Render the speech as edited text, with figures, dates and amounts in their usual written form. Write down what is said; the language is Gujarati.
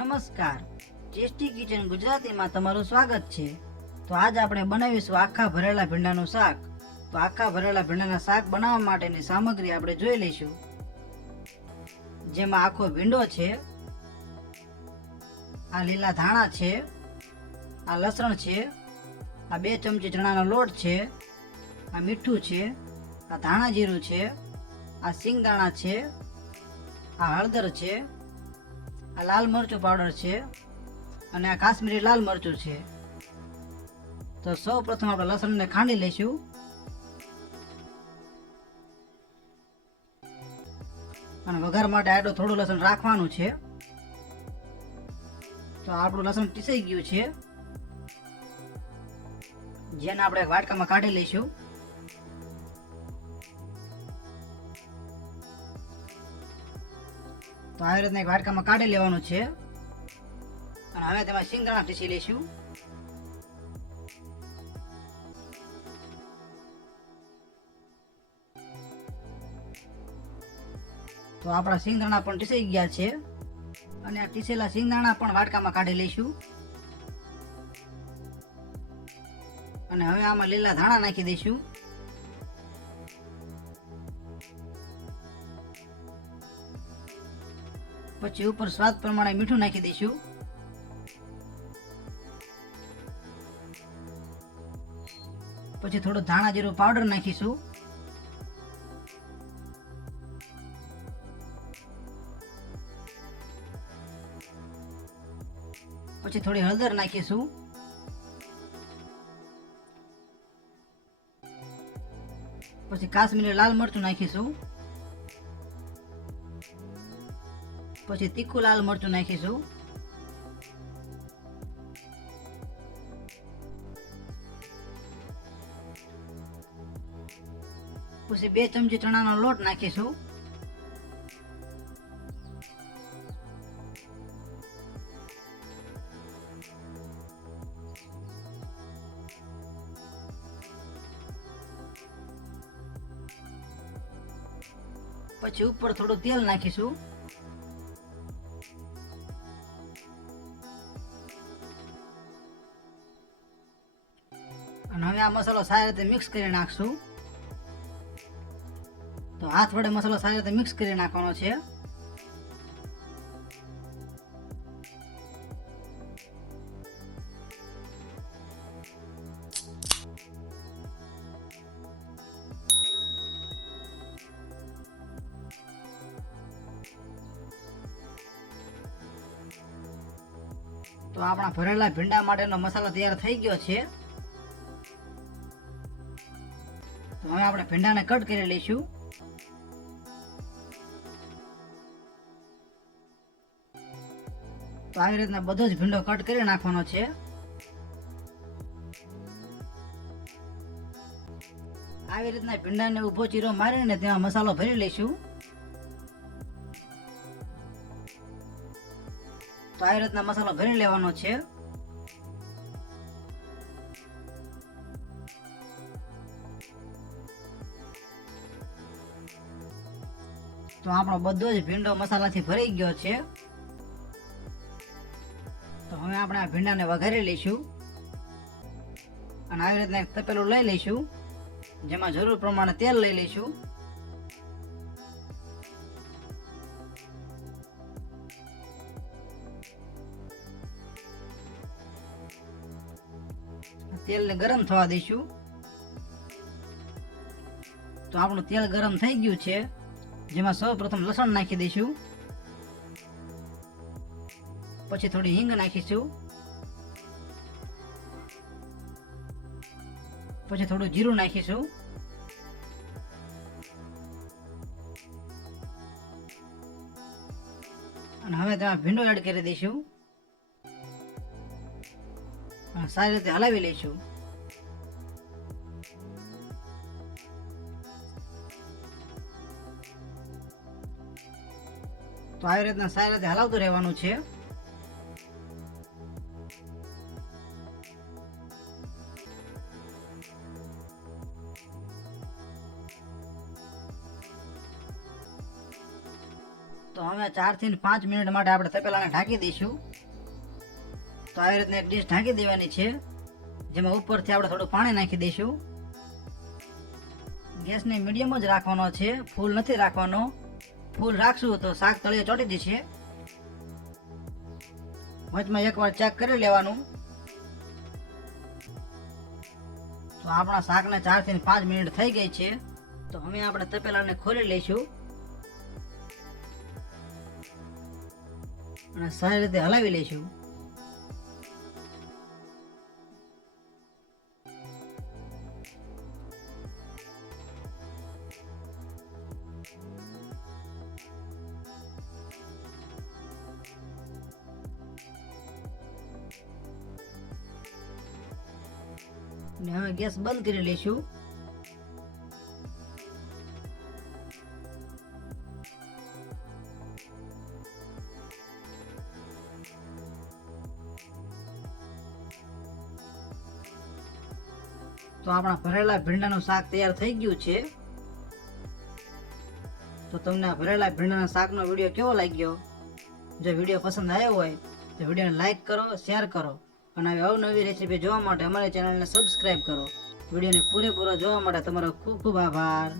નમસ્કાર, ટેસ્ટી કિચન ગુજરાતીમાં તમારું સ્વાગત છે। તો આજ આપણે બનાવીશું આખા ભરેલા ભીંડાનું શાક। તો આખા ભરેલા ભીંડાના શાક બનાવવા માટેની સામગ્રી આપણે જોઈ લઈશું। જેમાં આખો ભીંડો છે, આ લીલા ધાણા છે, આ લસણ છે, આ 2 ચમચી ચણાનો લોટ છે, આ મીઠું છે, આ ધાણા જીરું છે, આ સિંગદાણા છે, આ હળદર છે, આ લાલ મરચું પાવડર છે અને આ કાશ્મીરી લાલ મરચું છે। તો સૌ પ્રથમ આપણે લસણને ખાંડી લઈશું। અને વઘાર માટે આટલું થોડું લસણ રાખવાનું છે। તો આપણું લસણ પીસાઈ ગયું છે, જેને આપણે વાટકામાં કાઢી લઈશું। તો આવી રીતના એક વાટકામાં કાઢી લેવાનું છે અને હવે તેમાં સિંગદાણા પીસી લઈશું। તો આપણા સિંગદાણા પણ પીસાઈ ગયા છે અને આ પીસેલા સિંગદાણા પણ વાટકામાં કાઢી લઈશું। અને હવે આમાં લીલા ધાણા નાખી દઈશું। પછી ઉપર સ્વાદ પ્રમાણે મીઠું નાખી દઈશું। પછી થોડું ધાણા જીરું પાવડર નાખીશું। પછી થોડી હળદર નાખીશું। પછી કાશ્મીરી લાલ મરચું નાખીશું। પછી તીખું લાલ મરચું નાખીશું। પછી 2 ચમચી ચણાનો લોટ નાખીશું। પછી ઉપર થોડું તેલ નાખીશું। અને હવે આ મસાલો સારી રીતે મિક્સ કરી નાખશું। તો હાથ વડે મસાલો સારી રીતે મિક્સ કરી નાખવાનો છે। તો આપણા ભરેલા ભીંડા માટેનો મસાલો તૈયાર થઈ ગયો છે। તો હવે આપણે ભીંડાને કટ કરી લઈશું। તો આવી રીતના બધો જ ભીંડો કટ કરી નાખવાનો છે। આવી રીતના ભીંડાને ઊભો ચીરો મારીને તેમાં મસાલો ભરી લઈશું। તો આવી રીતના મસાલો ભરી લેવાનો છે। તો આપણો બધો જ ભીંડો મસાલાથી ભરાઈ ગયો છે। તો હવે આપણે આ ભીંડાને વઘારી લઈશું અને આવી રીતના એક તપેલું લઈ લઈશું, જેમાં જરૂર પ્રમાણે તેલ લઈ લઈશું। તેલને ગરમ થવા દઈશું। તો આપણું તેલ ગરમ થઈ ગયું છે, જેમાં સૌ પ્રથમ લસણ નાખી દઈશું। પછી થોડી હિંગ નાખીશું। પછી થોડું જીરું નાખીશું। અને હવે તેમાં ભીંડો એડ કરી દઈશું અને સારી રીતે હલાવી લઈશું। તો આવી રીતના સારી રીતે હલાવતું રહેવાનું છે। તો તો હવે 4 થી 5 મિનિટ માટે આપણે તપેલાને ઢાંકી દઈશું. તો આવી રીતના એક ડીશ ઢાંકી દેવાની છે, જેમાં ઉપરથી આપણે થોડું પાણી નાખી દઈશું. ગેસને મીડિયમ જ રાખવાનો છે, ફૂલ નથી રાખવાનો. ફૂલ રાખશું તો શાક તળિયે ચોંટી જશે. વચમાં એકવાર ચેક કરી લેવાનું. તો આપણા શાકને 4 થી 5 મિનિટ થઈ ગઈ છે. તો હવે આપણે તપેલાને ખોલી લઈશું અને સારી રીતે હલાવી લઈશું. અને હવે ગેસ બંધ કરી લઈશું. તો આપણા ભરેલા ભીંડાનું શાક તૈયાર થઈ ગયું છે. તો તમને આ ભરેલા ભીંડાના શાકનો વિડીયો કેવો લાગ્યો? જો વિડીયો પસંદ આવ્યો હોય તો વિડીયોને લાઈક કરો, શેર કરો અને આવી અવનવી રેસીપી જોવા માટે અમારી ચેનલને સબસ્ક્રાઈબ કરો. વિડીયોને પૂરેપૂરો જોવા માટે તમારો ખૂબ ખૂબ આભાર.